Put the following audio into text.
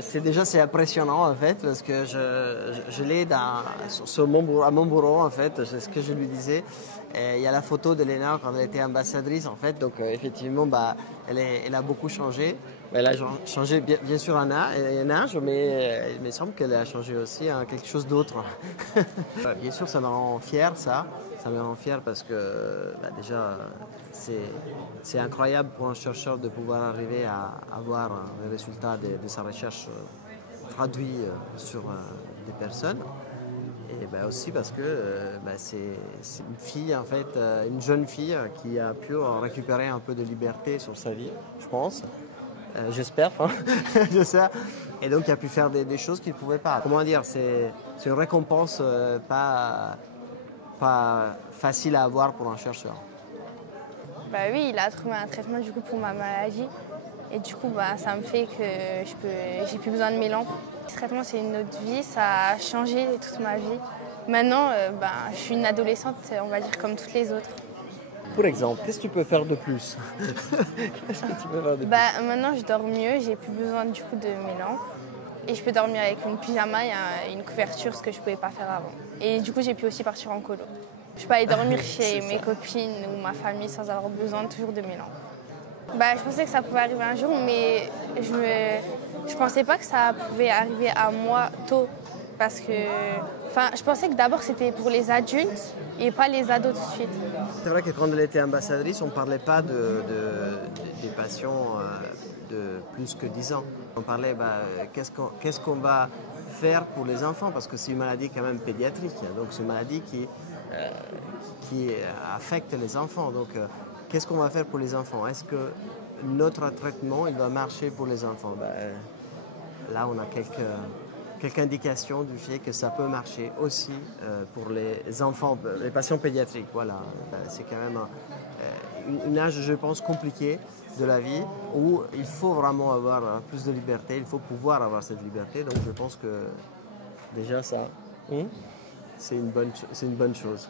C'est impressionnant en fait parce que je l'ai à mon bureau en fait, c'est ce que je lui disais. Et il y a la photo de Léna quand elle était ambassadrice en fait, donc effectivement elle a beaucoup changé. Elle a changé bien sûr en âge, mais il me semble qu'elle a changé aussi en quelque chose d'autre. Bien sûr ça me rend fier ça me rend fier parce que déjà c'est incroyable pour un chercheur de pouvoir arriver à avoir les résultats de sa recherche traduits sur des personnes. Et aussi parce que c'est une fille, en fait, une jeune fille qui a pu récupérer un peu de liberté sur sa vie, je pense. J'espère, j'espère. Et donc il a pu faire des choses qu'il ne pouvait pas. Comment dire, c'est une récompense pas facile à avoir pour un chercheur. Bah oui, il a trouvé un traitement du coup pour ma maladie. Et du coup, ça me fait que j'ai plus besoin de mes lampes. Ce traitement, c'est une autre vie, ça a changé toute ma vie. Maintenant, je suis une adolescente, on va dire, comme toutes les autres. Pour exemple, qu'est-ce que tu peux faire de plus? Qu'est-ce que tu peux faire de plus? Maintenant, je dors mieux, j'ai plus besoin du coup de mes lampes. Et je peux dormir avec une pyjama et une couverture, ce que je ne pouvais pas faire avant. Et du coup, j'ai pu aussi partir en colo. Je peux aller dormir chez mes copines ou ma famille sans avoir besoin toujours de mes lampes. Je pensais que ça pouvait arriver un jour, mais je pensais pas que ça pouvait arriver à moi tôt. Parce que je pensais que d'abord c'était pour les adultes et pas les ados tout de suite. C'est vrai que quand elle était ambassadrice, on ne parlait pas des patients de plus que 10 ans. On parlait qu'est-ce qu'on va faire pour les enfants, parce que c'est une maladie quand même pédiatrique. Donc c'est une maladie qui affecte les enfants. Donc qu'est-ce qu'on va faire pour les enfants? Est-ce que notre traitement il va marcher pour les enfants? Là, on a quelques indications du fait que ça peut marcher aussi pour les enfants, les patients pédiatriques. Voilà, c'est quand même un âge, je pense, compliqué de la vie où il faut vraiment avoir plus de liberté, il faut pouvoir avoir cette liberté. Donc je pense que déjà ça, c'est une bonne chose.